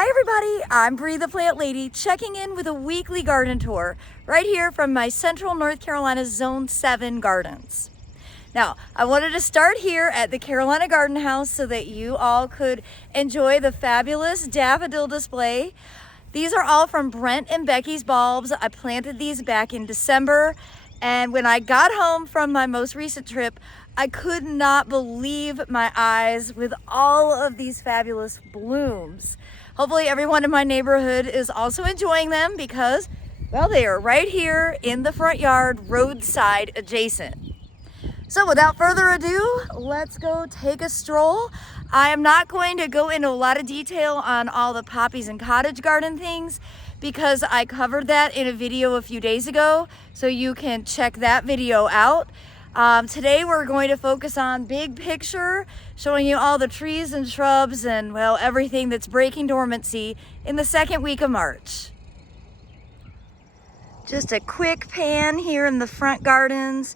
Hi everybody, I'm Bree the Plant Lady, checking in with a weekly garden tour right here from my Central North Carolina Zone 7 gardens. Now, I wanted to start here at the Carolina Garden House so that you all could enjoy the fabulous daffodil display. These are all from Brent and Becky's bulbs. I planted these back in December, and when I got home from my most recent trip, I could not believe my eyes with all of these fabulous blooms. Hopefully everyone in my neighborhood is also enjoying them because, well, they are right here in the front yard, roadside adjacent. So without further ado, let's go take a stroll. I am not going to go into a lot of detail on all the poppies and cottage garden things because I covered that in a video a few days ago, so you can check that video out. Today we're going to focus on big picture, showing you all the trees and shrubs and, well, everything that's breaking dormancy in the second week of March. Just a quick pan here in the front gardens.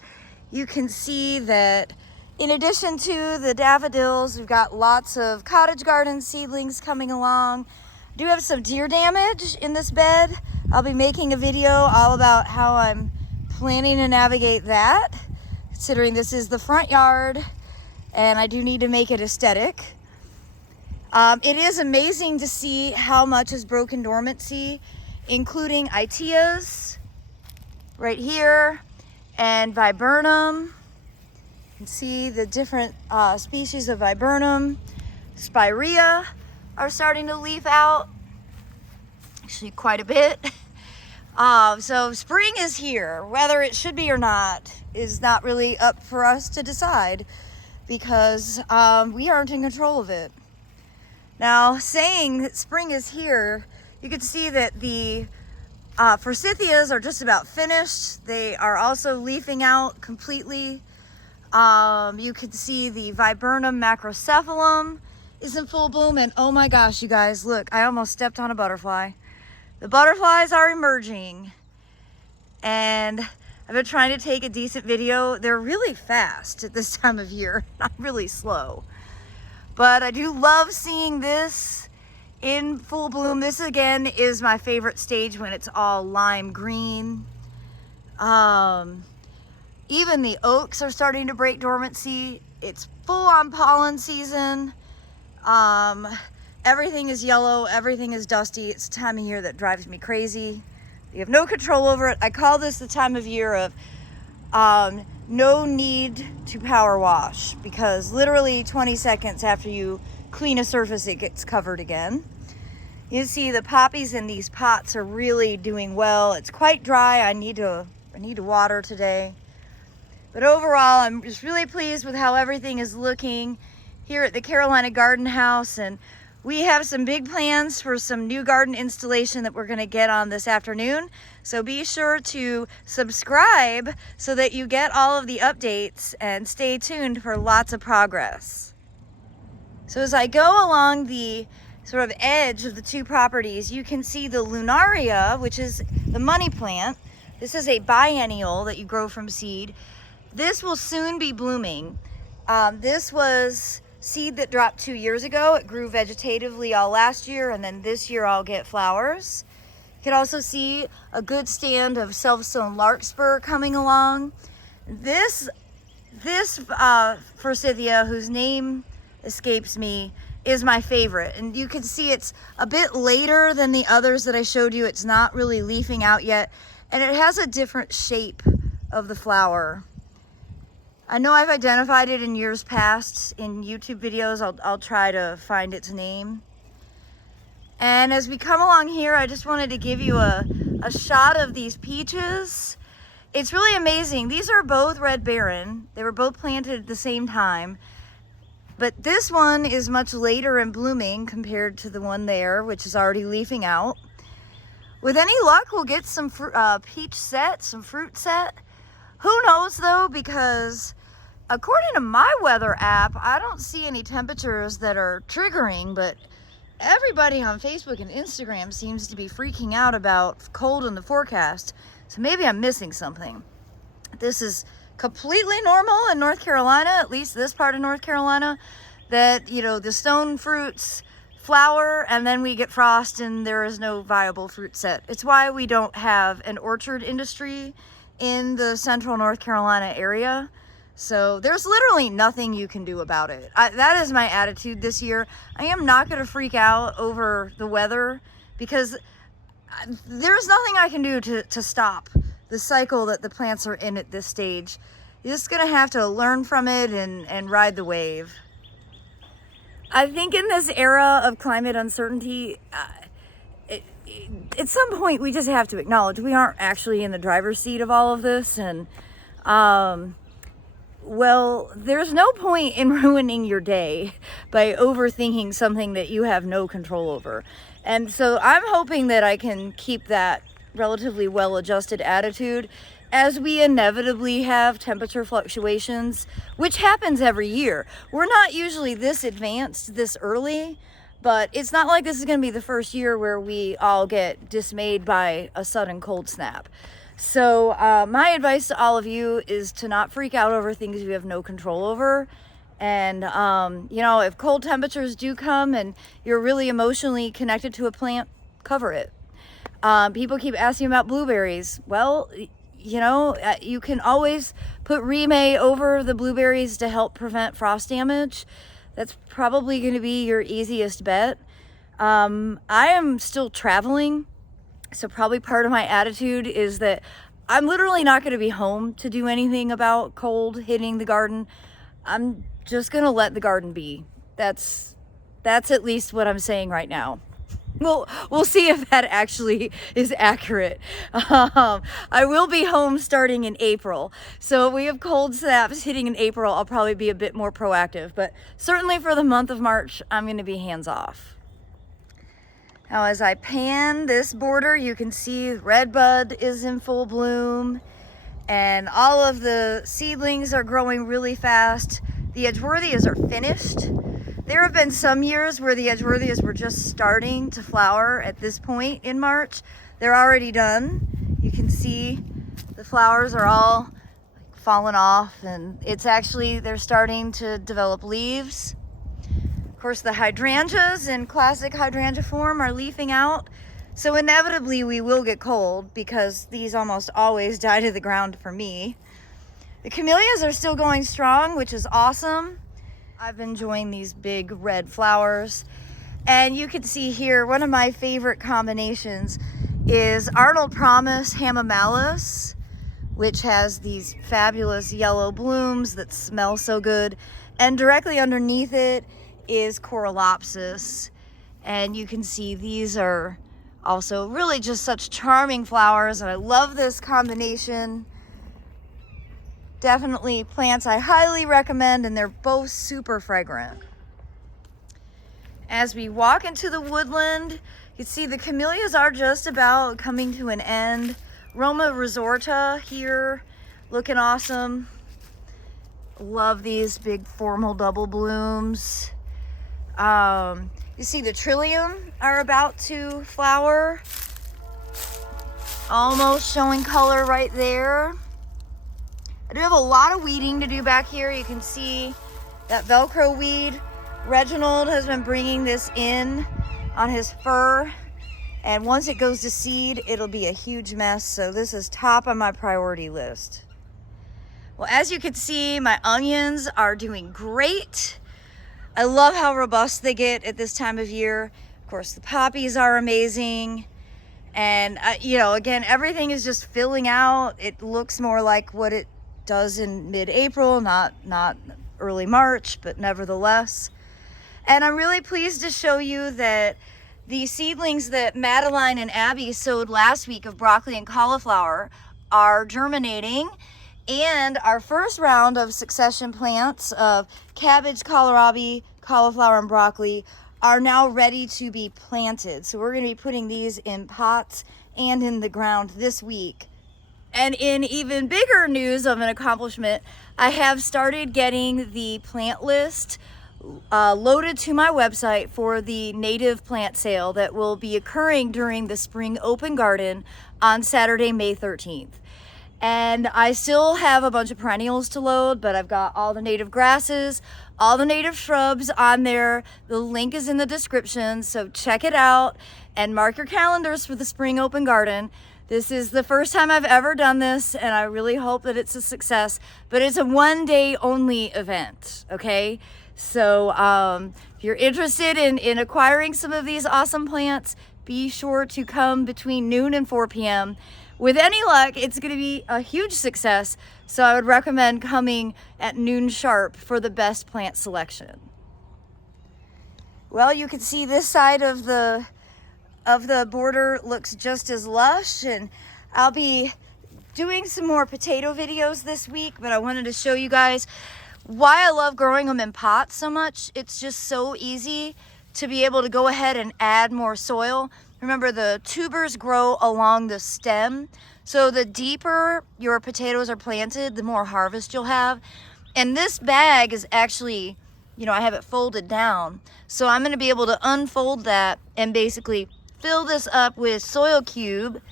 You can see that in addition to the daffodils, we've got lots of cottage garden seedlings coming along. I do have some deer damage in this bed. I'll be making a video all about how I'm planning to navigate that, considering this is the front yard and I do need to make it aesthetic. It is amazing to see how much has broken dormancy, including Iteas right here and Viburnum. You can see the different species of Viburnum. Spirea are starting to leaf out, actually quite a bit. So spring is here. Whether it should be or not is not really up for us to decide because we aren't in control of it. Now, saying that spring is here, you can see that the forsythias are just about finished. They are also leafing out completely. You can see the Viburnum macrocephalum is in full bloom, and oh my gosh, you guys, look, I almost stepped on a butterfly. The butterflies are emerging, and I've been trying to take a decent video. They're really fast at this time of year. I'm really slow, but I do love seeing this in full bloom. This again is my favorite stage when it's all lime green. Even the oaks are starting to break dormancy. It's full on pollen season. Everything is yellow, everything is dusty. It's the time of year that drives me crazy. You have no control over it. I call this the time of year of no need to power wash, because literally 20 seconds after you clean a surface, it gets covered again. You see the poppies in these pots are really doing well. It's quite dry. I need to water today. But overall, I'm just really pleased with how everything is looking here at the Carolina Garden House, and we have some big plans for some new garden installation that we're going to get on this afternoon. So be sure to subscribe so that you get all of the updates, and stay tuned for lots of progress. So as I go along the sort of edge of the two properties, you can see the Lunaria, which is the money plant. This is a biennial that you grow from seed. This will soon be blooming. This was seed that dropped 2 years ago. It grew vegetatively all last year, and then this year I'll get flowers. You can also see a good stand of self-sown larkspur coming along. This forsythia, whose name escapes me, is my favorite, and you can see it's a bit later than the others that I showed you. It's not really leafing out yet, and it has a different shape of the flower. I know I've identified it in years past in YouTube videos. I'll try to find its name. And as we come along here, I just wanted to give you a shot of these peaches. It's really amazing. These are both Red Baron. They were both planted at the same time. But this one is much later in blooming compared to the one there, which is already leafing out. With any luck, we'll get some peach set, some fruit set. Who knows though, because according to my weather app, I don't see any temperatures that are triggering, but everybody on Facebook and Instagram seems to be freaking out about cold in the forecast. So maybe I'm missing something. This is completely normal in North Carolina, at least this part of North Carolina, that, you know, the stone fruits flower and then we get frost and there is no viable fruit set. It's why we don't have an orchard industry in the central North Carolina area. So there's literally nothing you can do about it. That is my attitude this year. I am not going to freak out over the weather because there's nothing I can do to stop the cycle that the plants are in at this stage. You're just going to have to learn from it and ride the wave. I think in this era of climate uncertainty, at some point we just have to acknowledge we aren't actually in the driver's seat of all of this. And, well, there's no point in ruining your day by overthinking something that you have no control over. And so I'm hoping that I can keep that relatively well-adjusted attitude as we inevitably have temperature fluctuations, which happens every year. We're not usually this advanced this early, but it's not like this is going to be the first year where we all get dismayed by a sudden cold snap. So my advice to all of you is to not freak out over things you have no control over. And, you know, if cold temperatures do come and you're really emotionally connected to a plant, cover it. People keep asking about blueberries. Well, you know, you can always put Remay over the blueberries to help prevent frost damage. That's probably going to be your easiest bet. I am still traveling, so probably part of my attitude is that I'm literally not going to be home to do anything about cold hitting the garden. I'm just going to let the garden be. That's at least what I'm saying right now. We'll see if that actually is accurate. I will be home starting in April. So if we have cold snaps hitting in April, I'll probably be a bit more proactive. But certainly for the month of March, I'm going to be hands off. Now as I pan this border, you can see redbud is in full bloom. And all of the seedlings are growing really fast. The Edgeworthias are finished. There have been some years where the Edgeworthias were just starting to flower at this point in March. They're already done. You can see the flowers are all fallen off and they're starting to develop leaves. Of course, the hydrangeas in classic hydrangea form are leafing out. So inevitably we will get cold because these almost always die to the ground for me. The camellias are still going strong, which is awesome. I've been enjoying these big red flowers. And you can see here, one of my favorite combinations is Arnold Promise Hamamelis, which has these fabulous yellow blooms that smell so good. And directly underneath it is Coralopsis. And you can see these are also really just such charming flowers. And I love this combination. Definitely plants I highly recommend, and they're both super fragrant. As we walk into the woodland, you can see the camellias are just about coming to an end. Roma resorta here, looking awesome. Love these big formal double blooms. You see the trillium are about to flower. Almost showing color right there. I do have a lot of weeding to do back here. You can see that Velcro weed. Reginald has been bringing this in on his fur. And once it goes to seed, it'll be a huge mess. So this is top on my priority list. Well, as you can see, my onions are doing great. I love how robust they get at this time of year. Of course, the poppies are amazing. And, you know, again, everything is just filling out. It looks more like what it does in mid-April, not early March, but nevertheless. And I'm really pleased to show you that the seedlings that Madeline and Abby sowed last week of broccoli and cauliflower are germinating, and our first round of succession plants of cabbage, kohlrabi, cauliflower, and broccoli are now ready to be planted. So we're going to be putting these in pots and in the ground this week. And in even bigger news of an accomplishment, I have started getting the plant list loaded to my website for the native plant sale that will be occurring during the Spring Open Garden on Saturday, May 13th. And I still have a bunch of perennials to load, but I've got all the native grasses, all the native shrubs on there. The link is in the description, so check it out and mark your calendars for the spring open garden. This is the first time I've ever done this, and I really hope that it's a success, but it's a 1 day only event, okay? So if you're interested in acquiring some of these awesome plants, be sure to come between noon and 4 p.m. With any luck, it's going to be a huge success, so I would recommend coming at noon sharp for the best plant selection. Well, you can see this side of the border looks just as lush, and I'll be doing some more potato videos this week, but I wanted to show you guys why I love growing them in pots so much. It's just so easy to be able to go ahead and add more soil. Remember, the tubers grow along the stem, so the deeper your potatoes are planted, the more harvest you'll have. And this bag is actually, you know, I have it folded down, so I'm going to be able to unfold that and basically fill this up with soil cube,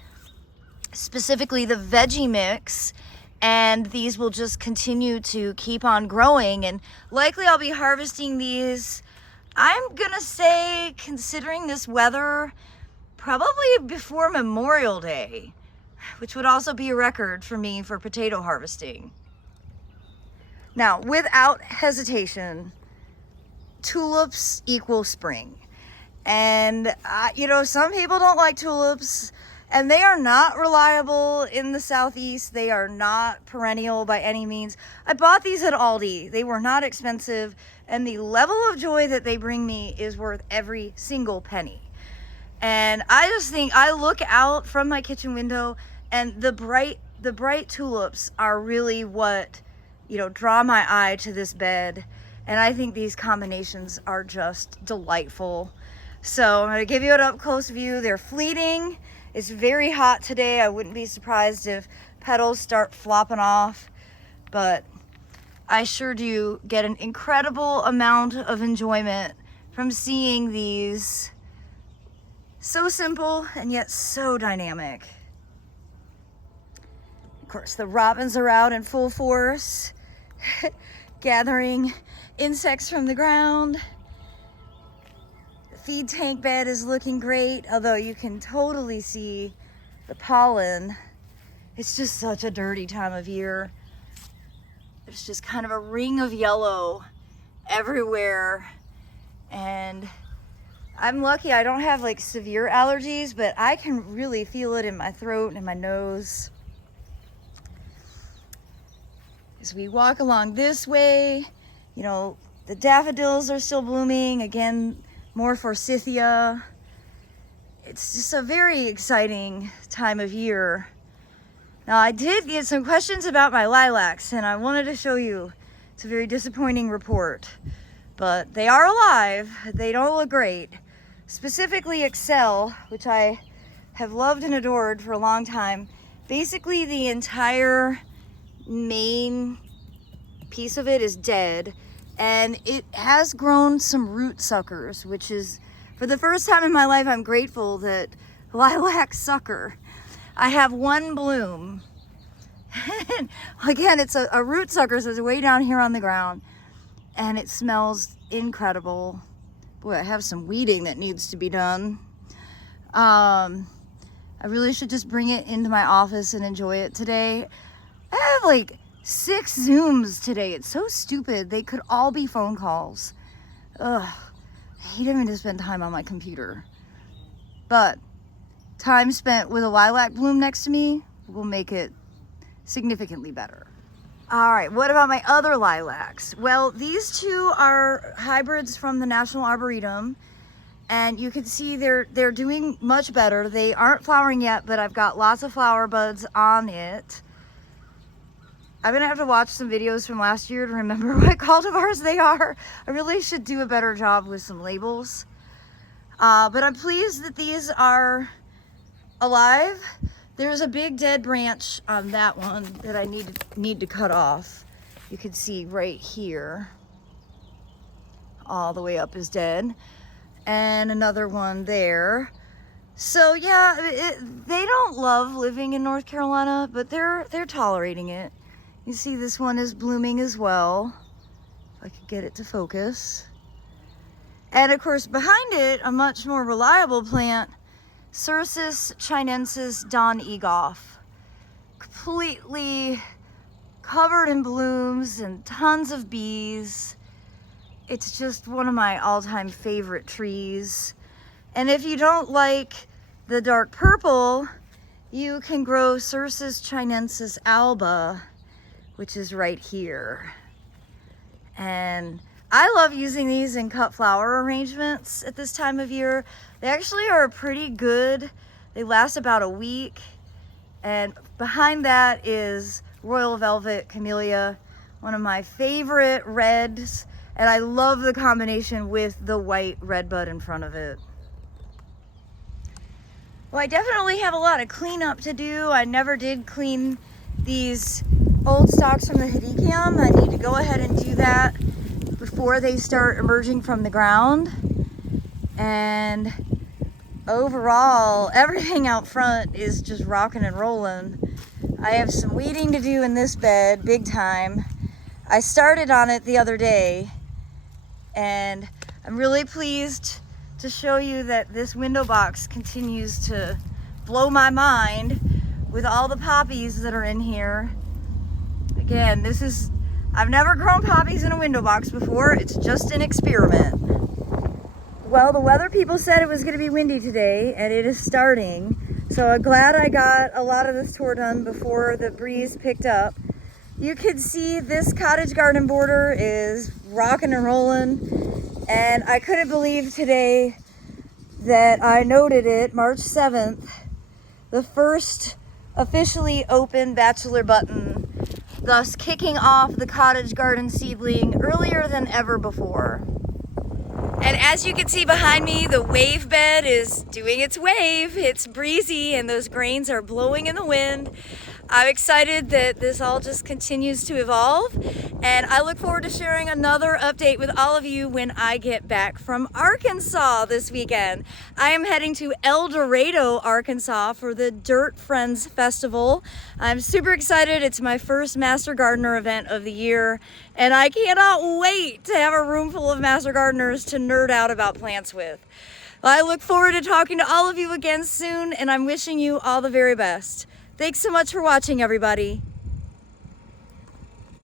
specifically the veggie mix, and these will just continue to keep on growing. And likely I'll be harvesting these, I'm gonna say, considering this weather, probably before Memorial Day, which would also be a record for me for potato harvesting. Now, without hesitation, tulips equal spring. And you know, some people don't like tulips, and they are not reliable in the Southeast. They are not perennial by any means. I bought these at Aldi. They were not expensive, and the level of joy that they bring me is worth every single penny. And I just think, I look out from my kitchen window, and the bright tulips are really what, you know, draw my eye to this bed. And I think these combinations are just delightful. So I'm gonna give you an up close view. They're fleeting. It's very hot today. I wouldn't be surprised if petals start flopping off, but I sure do get an incredible amount of enjoyment from seeing these. So simple and yet so dynamic. Of course, the robins are out in full force, gathering insects from the ground. The feed tank bed is looking great, although you can totally see the pollen. It's just such a dirty time of year. There's just kind of a ring of yellow everywhere, and I'm lucky I don't have like severe allergies, but I can really feel it in my throat and in my nose. As we walk along this way, you know, the daffodils are still blooming. Again, more forsythia. It's just a very exciting time of year. Now, I did get some questions about my lilacs, and I wanted to show you. It's a very disappointing report, but they are alive. They don't look great. Specifically Excel, which I have loved and adored for a long time. Basically, the entire main piece of it is dead, and it has grown some root suckers, which is, for the first time in my life, I'm grateful that lilac sucker. I have one bloom. Again, it's a root sucker, so it's way down here on the ground, and it smells incredible. Boy, I have some weeding that needs to be done. I really should just bring it into my office and enjoy it today. I have like 6 Zooms today. It's so stupid. They could all be phone calls. Ugh, I hate having to spend time on my computer. But time spent with a lilac bloom next to me will make it significantly better. All right, what about my other lilacs? Well, these two are hybrids from the National Arboretum, and you can see they're doing much better. They aren't flowering yet, but I've got lots of flower buds on it. I'm gonna have to watch some videos from last year to remember what cultivars they are. I really should do a better job with some labels. But I'm pleased that these are alive. There's a big dead branch on that one that I need to cut off. You can see right here, all the way up is dead. And another one there. So yeah, they don't love living in North Carolina, but they're tolerating it. You see this one is blooming as well. If I could get it to focus. And of course behind it, a much more reliable plant, Cercis chinensis Don Egoff. Completely covered in blooms and tons of bees. It's just one of my all-time favorite trees. And if you don't like the dark purple, you can grow Cercis chinensis alba, which is right here. And I love using these in cut flower arrangements at this time of year. They actually are pretty good. They last about a week. And behind that is Royal Velvet Camellia, one of my favorite reds. And I love the combination with the white redbud in front of it. Well, I definitely have a lot of cleanup to do. I never did clean these old stalks from the hedychium. I need to go ahead and do that before they start emerging from the ground. And overall, everything out front is just rocking and rolling. I have some weeding to do in this bed, big time. I started on it the other day, and I'm really pleased to show you that this window box continues to blow my mind with all the poppies that are in here. Again, I've never grown poppies in a window box before. It's just an experiment. Well, the weather people said it was going to be windy today, and it is starting. So I'm glad I got a lot of this tour done before the breeze picked up. You can see this cottage garden border is rocking and rolling. And I couldn't believe today that I noted it, March 7th, the first officially open bachelor button, thus kicking off the cottage garden seedling earlier than ever before. And as you can see behind me, the wave bed is doing its wave. It's breezy and those grains are blowing in the wind. I'm excited that this all just continues to evolve, and I look forward to sharing another update with all of you when I get back from Arkansas this weekend. I am heading to El Dorado, Arkansas for the Dirt Friends Festival. I'm super excited. It's my first Master Gardener event of the year, and I cannot wait to have a room full of Master Gardeners to nerd out about plants with. Well, I look forward to talking to all of you again soon, and I'm wishing you all the very best. Thanks so much for watching, everybody.